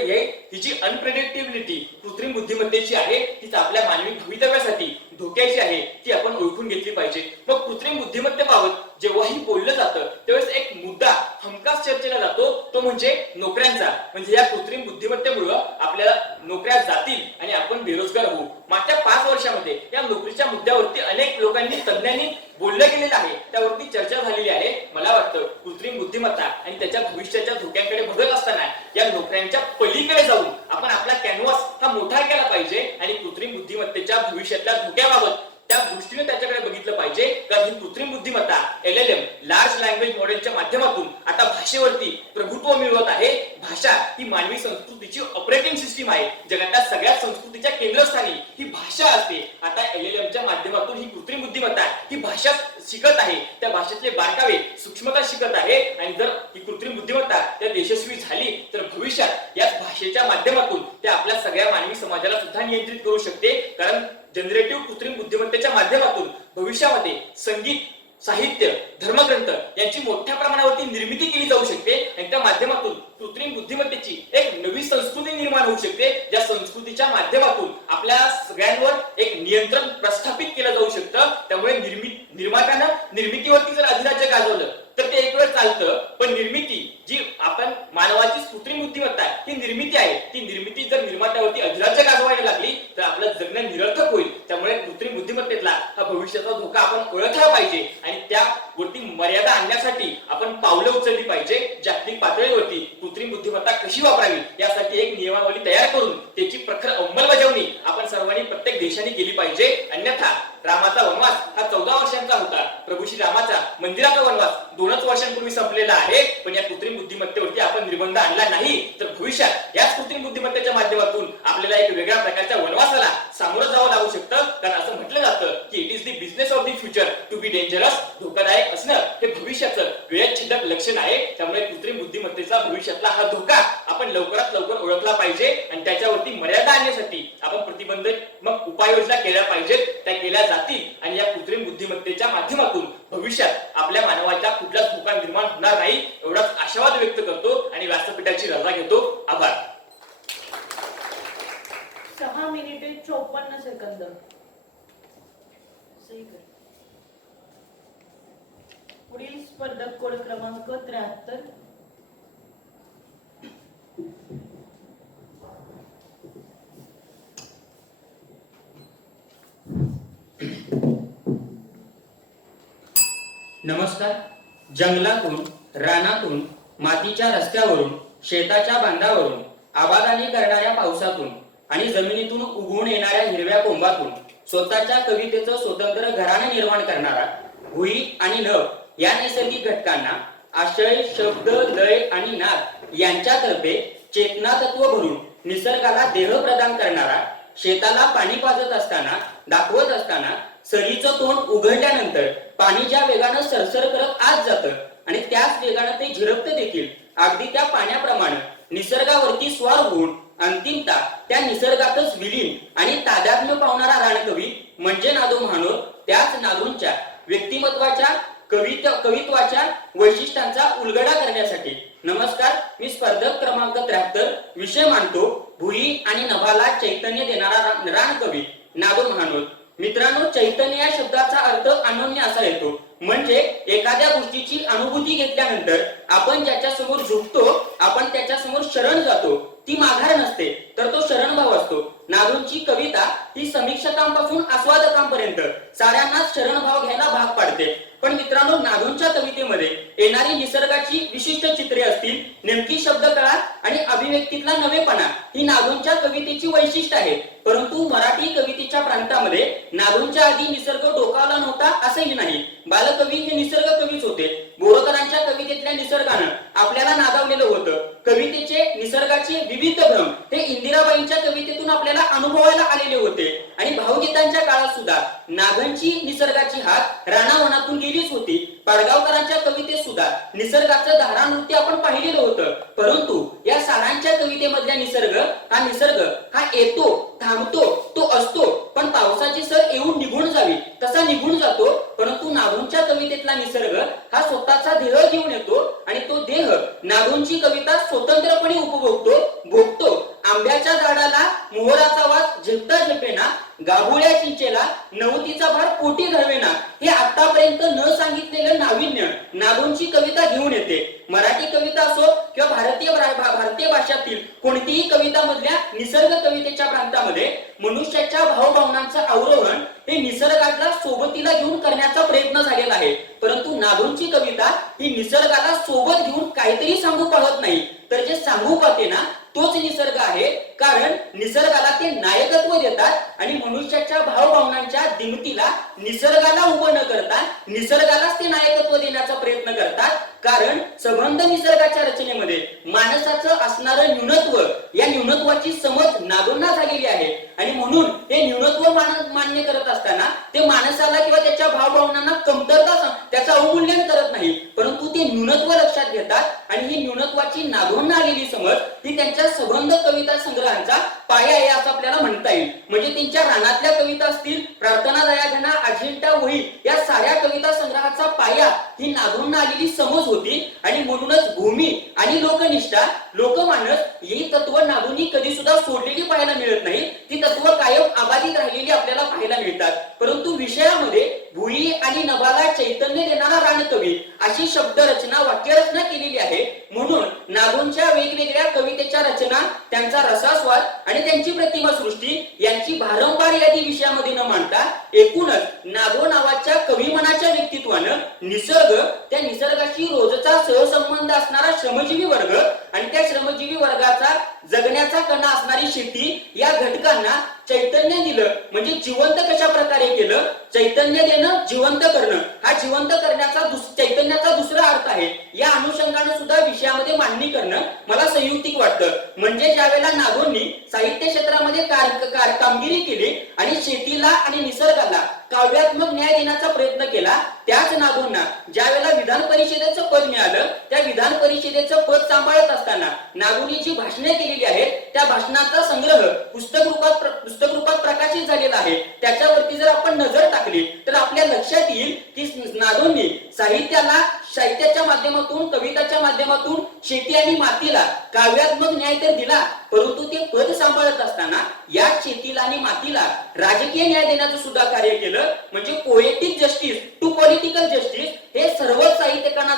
ही जी अनप्रेडिक्टेबिलिटी कृत्रिम बुद्धिमत्तेची आहे तीच आपल्या मानवी भवितव्यासाठी धोक्याची आहे ती आपण ओळखून घेतली पाहिजे. मग कृत्रिम बुद्धिमत्तेबाबत जेव्हाही बोललं जातं त्यावेळेस एक मुद्दा हमखास चर्चेला जातो तो म्हणजे नोकऱ्यांचा. म्हणजे या कृत्रिम बुद्धिमत्तेमुळे आपल्याला नोकऱ्या जातील आणि आपण बेरोजगार होऊ. मागच्या 5 वर्षामध्ये या नोकरीच्या मुद्द्यावरती अनेक लोकांनी, तज्ञांनी बोललं गेलेलं आहे, त्यावरती चर्चा झालेली आहे. मला वाटतं कृत्रिम बुद्धिमत्ता आणि त्याच्या भविष्याच्या धोक्यांकडे बघत असताना या नोकऱ्यांच्या पलीकडे जाऊन आपण आपला कॅनव्हास हा मोठा केला पाहिजे आणि कृत्रिम बुद्धिमत्तेच्या भविष्यातल्या धोक्याबाबत त्या दृष्टीने त्याच्याकडे बघितलं पाहिजे. कारण ही कृत्रिम बुद्धिमत्ता LLM लार्ज लँग्वेज मॉडेलच्या माध्यमातून आता भाषेवरती प्रभुत्व मिळवत आहे. भाषा ही मानवी संस्कृतीची ऑपरेटिंग सिस्टीम आहे. जगातल्या सगळ्या संस्कृतीच्या केंद्रस्थानी ही भाषा असते. आता LLMच्या माध्यमातून ही कृत्रिम बुद्धिमत्ता ही भाषा शिकत आहे, त्या भाषेतले बारकावे, सूक्ष्मता शिकत आहे. आणि जर ही कृत्रिम बुद्धिमत्ता त्यात यशस्वी झाली तर भविष्यात याच भाषेच्या माध्यमातून त्या आपल्या सगळ्या मानवी समाजाला सुद्धा नियंत्रित करू शकते. कारण जनरेटिव्ह कृत्रिम बुद्धिमत्तेच्या माध्यमातून भविष्यामध्ये संगीत, साहित्य, धर्मग्रंथ यांची मोठ्या प्रमाणावरती निर्मिती केली जाऊ शकते आणि त्या माध्यमातून कृत्रिम बुद्धिमत्तेची एक नवी संस्कृती निर्माण होऊ शकते. ज्या संस्कृतीच्या माध्यमातून आपल्या सगळ्यांवर एक नियंत्रण प्रस्थापित केलं जाऊ शकतं. त्यामुळे निर्मात्यानं निर्मितीवरती जर अधिराज्य गाजवलं तर ते एक वेळ चालतं, पण निर्मिती जी आपण मानवाची कृत्रिम बुद्धिमत्ता ही निर्मिती आहे, ती निर्मिती जर निर्मात्यावरती अधिराज्य गाजवायला लागली तर आपलं जगणं निरर्थक होईल. त्यामुळे कृत्रिम बुद्धिमत्तेतला हा भविष्याचा धोका आपण ओळखला पाहिजे आणि त्यावरती मर्यादा आणण्यासाठी आपण पावलं उचलली पाहिजे. जागतिक पातळीवरती कृत्रिम बुद्धिमत्ता कशी वापरावी यासाठी एक नियमावली तयार करून त्याची प्रखर अंमलबजावणी आपण सर्वांनी प्रत्येक देशाने केली पाहिजे. अन्यथा रामाचा वनवास हा 14 वर्षांचा होता, प्रभू श्री रामाचा मंदिराचा वनवास 2च वर्षांपूर्वी संपलेला आहे. पण या कृत्रिम बुद्धिमत्तेवरती आपण निर्बंध आणला नाही तर भविष्यात याच कृत्रिम बुद्धिमत्तेच्या माध्यमातून आपल्याला एक वेगळ्या प्रकारच्या वनवासाला सामोरं जावं लागू शकतं. कारण असं म्हटलं जातं की it is the business of the future to be dangerous. धोकादायक असणं हे भविष्याचं वेळच्छिद्रक लक्षण आहे. त्यामुळे कृत्रिम बुद्धिमत्तेचा भविष्यातला हा धोका आपण लवकरात लवकर ओळखला पाहिजे आणि त्याच्यावरती मर्यादा आणण्यासाठी आपण प्रतिबंधात्मक उपाययोजना केल्या पाहिजेत. त्या केल्या जातील आणि या कृत्रिम बुद्धिमत्तेच्या माध्यमातून भविष्यात आपल्या मानवाच्या कुठलाच धोका निर्माण होणार नाही एवढाच आशावाद व्यक्त करतो आणि व्यासपीठाची रजा घेतो. आभार. 6 मिनिटे 54 सेकंद. सही कर. पुढील स्पर्धक कोड क्रमांक 73. नमस्कार. जंगलातून, रानातून, मातीच्या रस्त्यावरून, शेताच्या बांधावरून, आबादानी करणाऱ्या पावसातून आणि जमिनीतून उगवून येणाऱ्या हिरव्या कोंबातून स्वतःच्या कवितेचं स्वतंत्र घराणं निर्माण करणारा भुई आणि नभ या नैसर्गिक घटकांना आशय, शब्द, लय आणि नाद यांच्यातर्फे चेतना तत्व भरून निसर्गाला देह प्रदान करणारा, शेताला पाणी पाजत असताना, दाखवत असताना सरीचं तोंड उघडल्यानंतर पाणी ज्या वेगानं सरसर करत आत जातं आणि त्याच वेगानं ते झिरपतं देखील, अगदी त्या पाण्याप्रमाणे निसर्गावरती स्वार होऊन अंतिमता त्या निसर्गातच विलीन आणि तादात्म्य पावणारा रानकवी म्हणजे नादो महानोर. त्याच नादोंच्या व्यक्तिमत्वाच्या कवित्वाच्या वैशिष्ट्यांचा उलगडा करण्यासाठी नमस्कार, मी स्पर्धक क्रमांक 73 विषय मांडतो भुई आणि नभाला चैतन्य देणारा रानकवी नादो महानोर. मित्रांनो, चैतन्य या शब्दाचा अर्थ अनन्य असा येतो. म्हणजे एखाद्या गोष्टीची अनुभूती घेतल्यानंतर आपण ज्याच्या समोर झुकतो, आपण त्याच्या समोर शरण जातो, ती माघार नसते तर तो शरणभाव असतो. नादोंची कविता ही समीक्षकांपासून आस्वादकांपर्यंत साऱ्यांनाच शरणभाव घ्यायला भाग पाडते. पण मित्रांनो, नादोंच्या कवितेमध्ये येणारी निसर्गाची विशिष्ट चित्रे असतील, नेमकी शब्दकळा आणि अभिव्यक्तीतला नवेपणा ही नादोंच्या कवितेची वैशिष्ट्य आहे. परंतु मराठी कवितेच्या प्रांतामध्ये नादोंच्या आधी निसर्ग डोकावला नव्हता असंही नाही. बालकवी हे निसर्ग कवीच होते. बोरकरांच्या कवितेतल्या निसर्गानं आपल्याला नादावलेलं होतं. कवितेचे निसर्गाचे विविध भ्रम हे इंदिराबाईंच्या कवितेतून आपल्याला अनुभवायला आलेले होते. आणि भावगीतांच्या काळात सुद्धा नागांची निसर्गाची हाक रानावनातून गेलीच होती. पाडगावकरांच्या कवितेत सुद्धा निसर्गाचं धारा नृत्य आपण पाहिलेलं होतं. परंतु या सारांच्या कवितेमधला निसर्ग हा येतो, थांबतो, तो असतो, पण पावसाची सर येऊन निघून जावी तसा निघून जातो. परंतु नागोंच्या कवितेतला निसर्ग हा स्वतःचा देह घेऊन येतो आणि तो देह नागोंची कविता स्वतंत्रपणे उपभोगतो, भोगतो. आंब्याच्या झाडाला मोहराचा वास झेपता झेपेना, गाभोळ्या चिंचेला नवतीचा भार पोटी धरवेना, हे आतापर्यंत न सांगितलेलं नाविन्य नागोंची कविता घेऊन येते. मराठी कविता असो किंवा भारतीय भाषातील कोणतीही कविता मधल्या निसर्ग कवितेच्या प्रांतामध्ये मनुष्याच्या भावभावनांचं आरोहण हे निसर्गाला सोबतीला घेऊन करण्याचा प्रयत्न झालेला आहे. परंतु नागोंची कविता ही निसर्गाला सोबत घेऊन काहीतरी सांगू पाहत नाही, तर जे सांगू पाहते ना तोच निसर्ग आहे. कारण निसर्गाला ते नायकत्व देतात आणि मनुष्याच्या भावभावनांच्या दिमतीला निसर्गाला उभं न करता निसर्गालाच ते नायकत्व देण्याचा प्रयत्न करतात. कारण संबंध निसर्गाच्या रचनेमध्ये माणसाचं असणारं न्यूनत्व, या न्यूनत्वाची समज नागोंना झालेली आहे. आणि म्हणून हे न्यूनत्व मान्य करत असताना ते माणसाला किंवा त्याच्या भावभावनांना कमतरता त्याचं अवमूल्यन करत नाही, परंतु ते न्यूनत्व लक्षात घेतात आणि ही न्यूनत्वाची नागोंना आलेली समज ही त्यांच्या संबंध कविता संग्रहांचा पाया आहे असं आपल्याला म्हणता येईल. म्हणजे त्यांच्या रानातल्या कविता असतील, प्रार्थना, दयाघना, अजिंठा, वही या साऱ्या कविता संग्रहाचा पाया ही नागोंना आलेली समज होती. आणि म्हणूनच भूमी आणि लोकनिष्ठा, लोकमानस ही तत्व नागोंनी कधी सुद्धा सोडलेली पाहायला मिळत नाही. ती तत्व कायम अबाधित राहिलेली आपल्याला पाहायला मिळतात. परंतु विषयामध्ये भुई आणि नभाला चैतन्य देणारा रानकवी अशी शब्द रचना, वाक्यरचना केलेली आहे. म्हणून नागोंच्या वेगवेगळ्या कवितेच्या रचना, त्यांचा रसास्वाद आणि त्यांची प्रतिमा सृष्टी यांची भारंभार यादी विषयामध्ये न मांडता एकूणच नागो नावाच्या कविमनाच्या व्यक्तित्वानं निसर्ग, त्या निसर्गाशी रोजचा सहसंबंध असणारा श्रमजीवी वर्ग आणि त्या श्रमजीवी वर्गाचा जगण्याचा कणा असणारी शेती या घटकांना चैतन्य दिलं. म्हणजे जिवंत कशा प्रकारे केलं, चैतन्य देणं, जिवंत करणं, हा जिवंत करण्याचा चैतन्याचा दुसरा अर्थ आहे. या अनुषंगाने सुद्धा विषयामध्ये मांडणी करणं मला संयुक्तिक वाटतं. म्हणजे ज्यावेळेला नागोंनी साहित्य क्षेत्रामध्ये कामगिरी केली आणि शेतीला आणि निसर्गाला काव्यात्मक न्याय देण्याचा प्रयत्न केला, त्याच नागोंना ज्या वेळेला विधान परिषदेचं पद मिळालं, त्या विधान परिषदेचं पद सांभाळत असताना नागोंनी जी भाषणे केलेली आहेत त्या भाषणाचा संग्रह पुस्तक रूपात प्रकाशित झालेला आहे. त्याच्यावरती जर आपण नजर टाकली तर आपल्या लक्षात येईल की नागोंनी साहित्याच्या माध्यमातून, कविताच्या माध्यमातून शेती आणि मातीला काव्यात्मक न्याय तर दिला, परंतु ते पद सांभाळत असताना या शेतीला आणि मातीला राजकीय न्याय देण्याचं सुद्धा कार्य केलं. म्हणजे poetic justice to political justice हे सर्वच साहित्यिकांना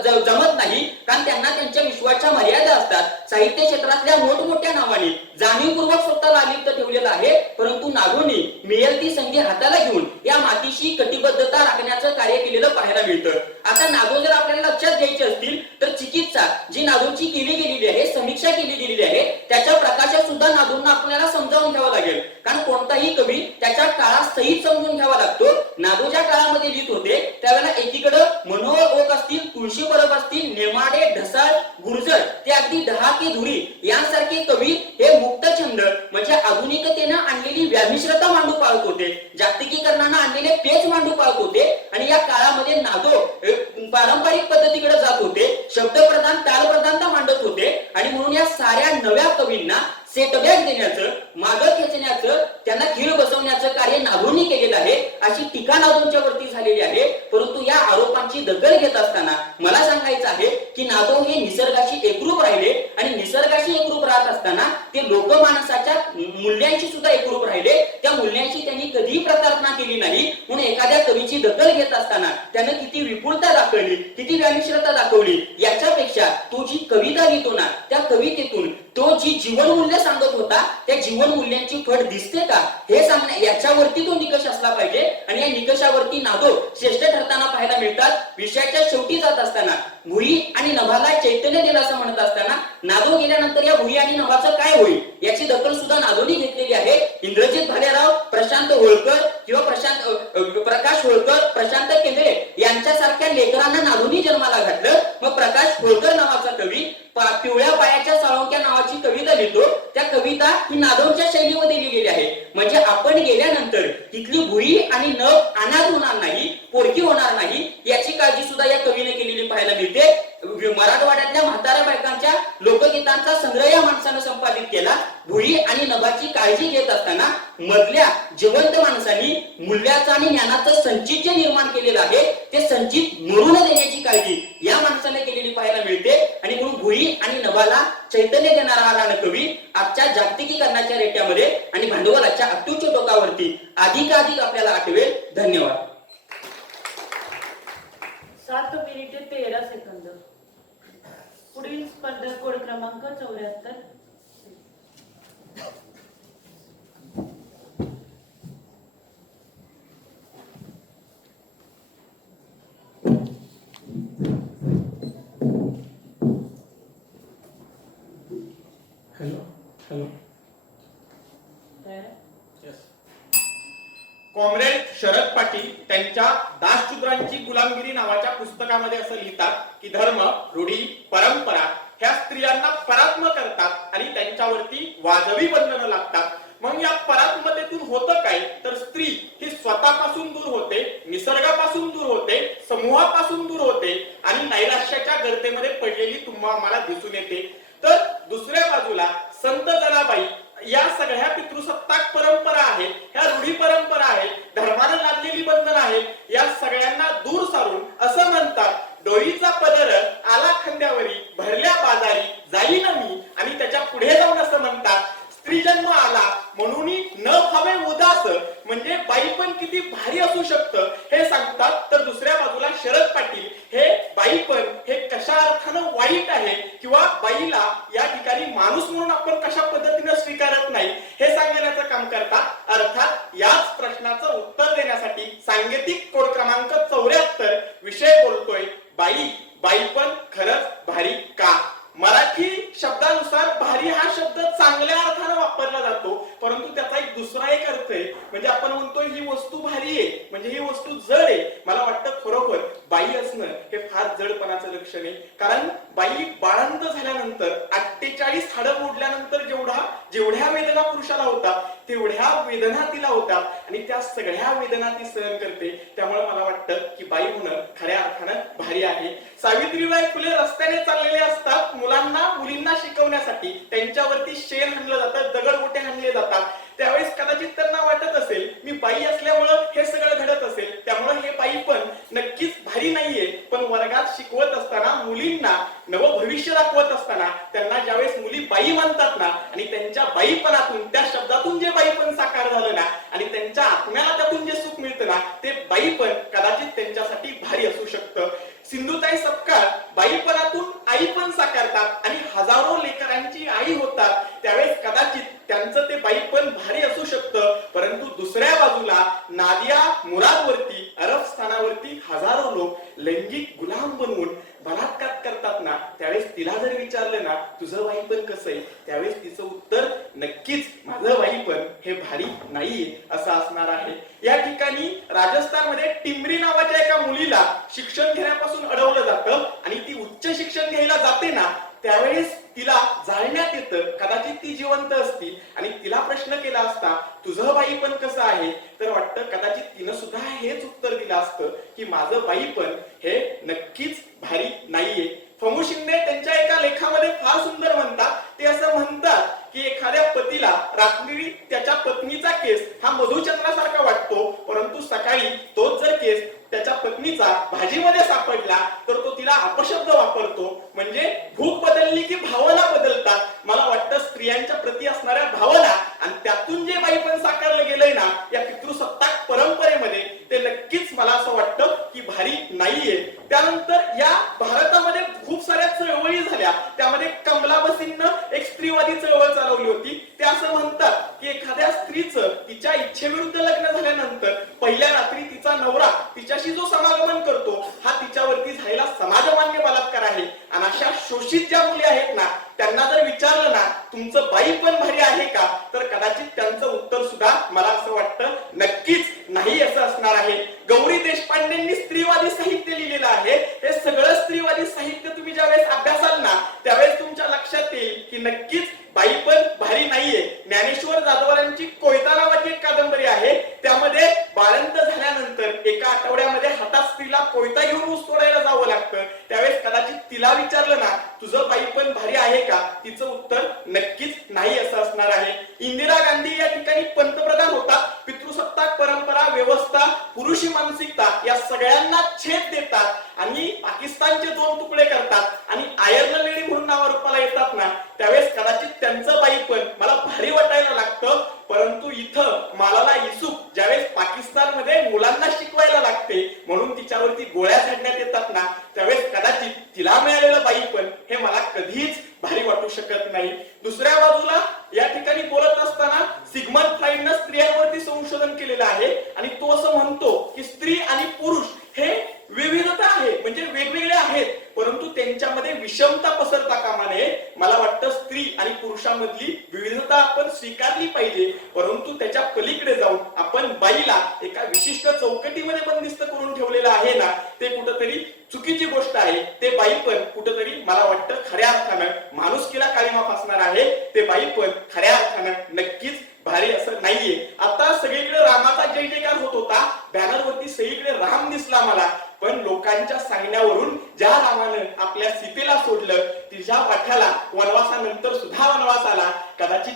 जमत नाही, कारण त्यांना त्यांच्या विश्वाच्या मर्यादा असतात. साहित्य क्षेत्रातल्या मोठमोठ्या नावाने जाणीवपूर्वक स्वतःला अलिप्त ठेवलेलं आहे. परंतु नागोंनी मिळेल ती संधी हाताला घेऊन या मातीशी कटिबद्धता राखण्याचं कार्य केलेलं पाहायला मिळतं. आता नागो जर आपल्याला लक्षात घ्यायचे असतील तर चिकित्सा जी नागोंची केली गेलेली आहे, समीक्षा केली गेलेली आहे, त्याच्या प्रकाशात सुद्धा नागोंना आपल्याला समजावून घ्यावं लागेल. कारण कोणताही कवी त्याच्या काळात सहित समजून घ्यावा लागतो. नागो ज्या काळामध्ये लिहित होते त्यावेळेला एकीकडे मनोहर ओक असतील, तुळशी परब असतील, नेमाडे, ढसाळ, गुर्जर ते अगदी डहाके धुरी यांसारखे कवी हे मुक्त छंद म्हणजे आधुनिकतेनं आणलेली व्यामिश्रता मांडू पाळत होते, जागतिकीकरणानं आणलेले पेच मांडू पाळत होते. आणि या काळामध्ये नागो पारंपरिक पद्धतीकडे जात होते, शब्दप्रधान, तालप्रधानता मांडत होते. आणि म्हणून या साऱ्या नव्या कवींना सेटबॅक देण्याचं, मागं खेचण्याचं, त्यांना खीळ बसवण्याचं कार्य नागोंनी केलेलं आहे. अशी टीका नागोंच्या वरती झालेली आहे. परंतु या आरोपांची दखल घेत असताना मला सांगायचं आहे की नागो हे निसर्गाशी एकरूप राहिले आणि निसर्गाशी एकरूप राहत असताना ते लोकमानसाच्या मूल्यांशी सुद्धा एकरूप राहिले. त्या मूल्यांशी त्यांनी कधीही प्रतारणा केली नाही. म्हणून एखाद्या कवीची दखल घेत असताना त्यानं किती विपुलता दाखवली, किती व्यामिश्रता दाखवली, याच्यापेक्षा तो जी कविता लिहितो ना त्या कवितेतून तो तो जी जीवनमूल्य सांगत होता त्या जीवनमूल्यांची फळ दिसते का हे सांगण्या याच्यावरती तो निकष असला पाहिजे. आणि या निकषावरती नादो श्रेष्ठ ठरताना पाहायला मिळतात. विषयाच्या शेवटी जात असताना भुई आणि नभाला चैतन्य दिलं असं म्हणत असताना नादो गेल्यानंतर या भुई आणि नभाचं काय होईल याची दखल सुद्धा नादोनी घेतलेली आहे. इंद्रजित भालेराव, प्रशांत होळकर किंवा प्रकाश होळकर, प्रशांत केंद्रे यांच्यासारख्या लेखकांना नादोनी जन्माला घातलं. मग प्रकाश होळकर नावाचा कवी पिवळ्या पायाच्या साळुंक्या नावाची कविता लिहितो. त्या कविता ही नादोंच्या शैलीमध्ये लिहिलेली आहे. म्हणजे आपण गेल्यानंतर तिथली भुई आणि नभ अनाथ होणार नाही, पोरकी होणार नाही याची काळजी सुद्धा या कवीने केलेली पाहायला मिळते. मराठवाड्यातल्या म्हाताऱ्या बायकांच्या लोकगीतांचा संग्रह या माणसानं संपादित केला. भुई आणि नभाची काळजी घेत असताना मधल्या जिवंत माणसांनी मूल्याचं आणि ज्ञानाचं संचित जे निर्माण केलेलं आहे ते संचित मरून देण्याची काळजी या माणसाने केलेली पाहायला मिळते. आणि म्हणून भुई आणि नभाला चैतन्य देणारा हा रानकवी आजच्या जागतिकीकरणाच्या रेट्यामध्ये आणि भांडवलाच्या अत्युच्च टोकावरती अधिकाधिक आपल्याला आठवेल. धन्यवाद. 7 मिनिटे 13 सेकंद. पुढील स्पर्धक कोड क्रमांक 74. हॅलो. तयार? कॉम्रेड शरद पाटील त्यांच्या दासशूद्रांची गुलामगिरी नावाच्या पुस्तकामध्ये असं लिहितात की धर्म, रूढी, परंपरा ह्या स्त्रियांना परात्म करतात आणि त्यांच्यावरती वाजवी बंधनं लागतात. मग या परात्मतेतून होतं काय तर स्त्री ही स्वतःपासून दूर होते, निसर्गापासून दूर होते, समूहापासून दूर होते आणि नैराश्याच्या गर्तेमध्ये पडलेली तुम्हा आम्हाला दिसून येते. तर दुसऱ्या बाजूला संत जनाबाई या सगळ्या पितृसत्ताक परंपरा आहेत, ह्या रूढी परंपरा आहेत, धर्मानं लादलेली बंधन आहेत, या सगळ्यांना दूर सारून असं म्हणतात डोईचा पदर आला खांद्यावरी भरल्या बाजारी जाईन मी. आणि त्याच्या पुढे जाऊन असं म्हणतात स्त्री जन्म आला म्हणून न व्हावे उदास. म्हणजे बाई पण किती भारी असू शकतं हे सांगतात. तर दुसऱ्या बाजूला शरद पाटील हे बाई पण हे कशा अर्थानं वाईट आहे किंवा बाईला या ठिकाणी माणूस म्हणून आपण कशा पद्धतीने स्वीकारत नाही हे सांगण्याचं काम करतात. अर्थात याच प्रश्नाचं उत्तर देण्यासाठी सांकेतिक कोड क्रमांक 74 विषय बोलतोय बाई. बाई पण खरंच भारी का. मराठी शब्दानुसार भारी हा शब्द चांगल्या अर्थानं वापरला जातो, परंतु त्याचा दुसरा एक अर्थ आहे. म्हणजे आपण म्हणतो ही वस्तू भारी आहे म्हणजे ही वस्तू जड आहे. मला वाटतं खरोखर बाई असणं हे फार जडपणाचं लक्षण आहे. कारण बाई बाळंत झाल्यानंतर 48 हाडं मोडल्यानंतर जेवढ्या वेदना पुरुषाला होतात तेवढ्या वेदना तिला होतात आणि त्या सगळ्या वेदना ती सहन करते. त्यामुळे मला वाटतं की बाई होणं खऱ्या अर्थानं भारी आहे. सावित्रीबाई फुले रस्त्याने चाललेले असतात मुलींना शिकवण्यासाठी. त्यांच्यावरती शेण हाणलं जातं, दगडगोटे हाणले जातात. त्यावेळेस कदाचित त्यांना वाटत असेल मी बाई असल्यामुळं हे सगळं घडत असेल, त्यामुळे हे बाई पण नक्कीच भारी नाहीये. पण वर्गात शिकवत असताना मुलींना नवं भविष्य दाखवत असताना त्यांना ज्यावेळेस मुली बाई म्हणतात ना आणि त्यांच्या बाईपणातून त्या शब्दातून जे बाईपण साकार झालं ना आणि त्यांच्या आत्म्याला त्यातून जे सुख मिळतं ना ते बाईपण कदाचित त्यांच्यासाठी भारी असू शकतं. सिंधुताई सपकाळ बाईपणातून आई पण साकारतात आणि हजारो लेकरांची आई होतात. त्यावेळेस कदाचित त्यांचं ते बाईपण भारी असू शकतं. परंतु दुसऱ्या बाजूला नादिया मुरादवरती अरब स्थानावरती हजारो लोक लैंगिक गुलाम बनवून बलात्कार करतात ना, त्यावेळेस तिला जर विचारलं ना तुझं बाईपण कसं आहे, त्यावेळेस तिचं उत्तर नक्कीच माझं बाईपण हे भारी नाहीये असं असणार आहे. या ठिकाणी राजस्थानमध्ये टिंबरी नावाच्या एका मुलीला शिक्षण घेण्यापासून अडवलं जातं आणि ती उच्च शिक्षण घ्यायला जाते ना त्यावेळेस तिला जाळण्यात येतं. कदाचित ती जिवंत असती आणि तिला प्रश्न केला असता तुझं बाईपण कसं आहे, तर वाटतं कदाचित तिनं सुद्धा हेच उत्तर दिलं असतं की माझं बाईपण हे नक्कीच भारी नाहीये. फमू शिंदे त्यांच्या एका लेखामध्ये फार सुंदर म्हणतात. ते असं म्हणतात की एखाद्या पतीला रात्री त्याच्या पत्नीचा केस हा मधुचंद्रासारखा वाटतो, परंतु सकाळी तोच जर केस त्याच्या पत्नीचा भाजीमध्ये सापडला तर तो तिला अपशब्द वापरतो. म्हणजे भूक बदलली की भावना बदलतात. मला वाटतं स्त्रियांच्या प्रती असणाऱ्या भावना आणि त्यातून जे बाईपण साकारलं गेलंय ना या पितृसत्ताक परंपरेमध्ये ते नक्कीच मला असं वाटतं की भारी नाहीये. स्त्रीचं तिच्या इच्छेविरुद्ध लग्न झाल्यानंतर पहिल्या रात्री तिचा नवरा तिच्याशी जो समागमन करतो हा तिच्यावरती झालेला समाजमान्य बलात्कार आहे. आणि अशा शोषित ज्या मुली आहेत ना त्यांना जर विचारलं ना तुमचं बाई पण भारी आहे का, तर कदाचित त्यांचं उत्तर सुद्धा मला असं वाटतं नक्कीच नाही असं असणार आहे. गौरी देशपांडेंनी स्त्रीवादी साहित्य लिहिलेलं आहे. हे सगळं स्त्रीवादी साहित्य तुम्ही ज्यावेळेस अभ्यासाल ना त्यावेळेस तुमच्या लक्षात येईल की नक्कीच बाई पण भारी नाहीये. ज्ञानेश्वर जाधवरांची कोयता नावाची एक कादंबरी आहे. त्यामध्ये बाळंत झाल्यानंतर एका आठवड्यामध्ये हातात स्त्रीला कोयता घेऊन ऊस तोडायला जावं लागतं. त्यावेळेस कदाचित तिला विचारलं ना तुझं बाई पण भारी आहे का, तिचं उत्तर नक्कीच नाही असं असणार आहे. इंदिरा गांधी या ठिकाणी पंतप्रधान होतात. पितृसत्ताक परंपरा, व्यवस्था, पुरुषी मानसिकता या सगळ्यांना छेद देतात आणि पाकिस्तानचे 2 तुकडे करतात आणि आयर्न लेडी म्हणून नावारूपाला येतात ना त्यावेळेस कदाचित त्यांचं बाई पण मला भारी वाटायला लागतं. परंतु इथं मालाला इसूक ज्यावेळेस पाकिस्तानमध्ये मुलांना शिकवायला लागते म्हणून तिच्यावरती गोळ्या झाडण्यात येतात ना त्यावेळेस कदाचित तिला मिळालेलं बाई पण हे मला कधीच भारी वाटू शकत नाही. दुसऱ्या बाजूला या ठिकाणी बोलत असताना सिग्मंड फ्राईडनं स्त्रियांवरती संशोधन केलेलं आहे आणि तो असं म्हणतो की स्त्री आणि पुरुष हे विविधता आहे म्हणजे वेगवेगळे आहेत परंतु त्यांच्यामध्ये विषमता पसरता कामा नये. मला वाटतं स्त्री आणि पुरुषांमधली विविधता आपण स्वीकारली पाहिजे परंतु त्याच्या पलीकडे जाऊन आपण बाईला एका विशिष्ट चौकटीमध्ये बंदिस्त करून ठेवलेलं आहे ना ते कुठंतरी चुकीची गोष्ट आहे. ते बाई पण कुठंतरी मला वाटतं खऱ्या अर्थानं माणुसकीला काळीमा फासणार आहे. ते बाई पण खऱ्या अर्थानं नक्कीच भारी असं नाहीये. आता सगळीकडे रामाचा जय जयकार होत होता. बॅनरवरती सगळीकडे राम दिसला मला पण लोकांच्या सांगण्यावरून ज्या रामानं आपल्या सीतेला सोडलं तिच्या पाठ्याला वनवासानंतर सुद्धा वनवास आला. कदाचित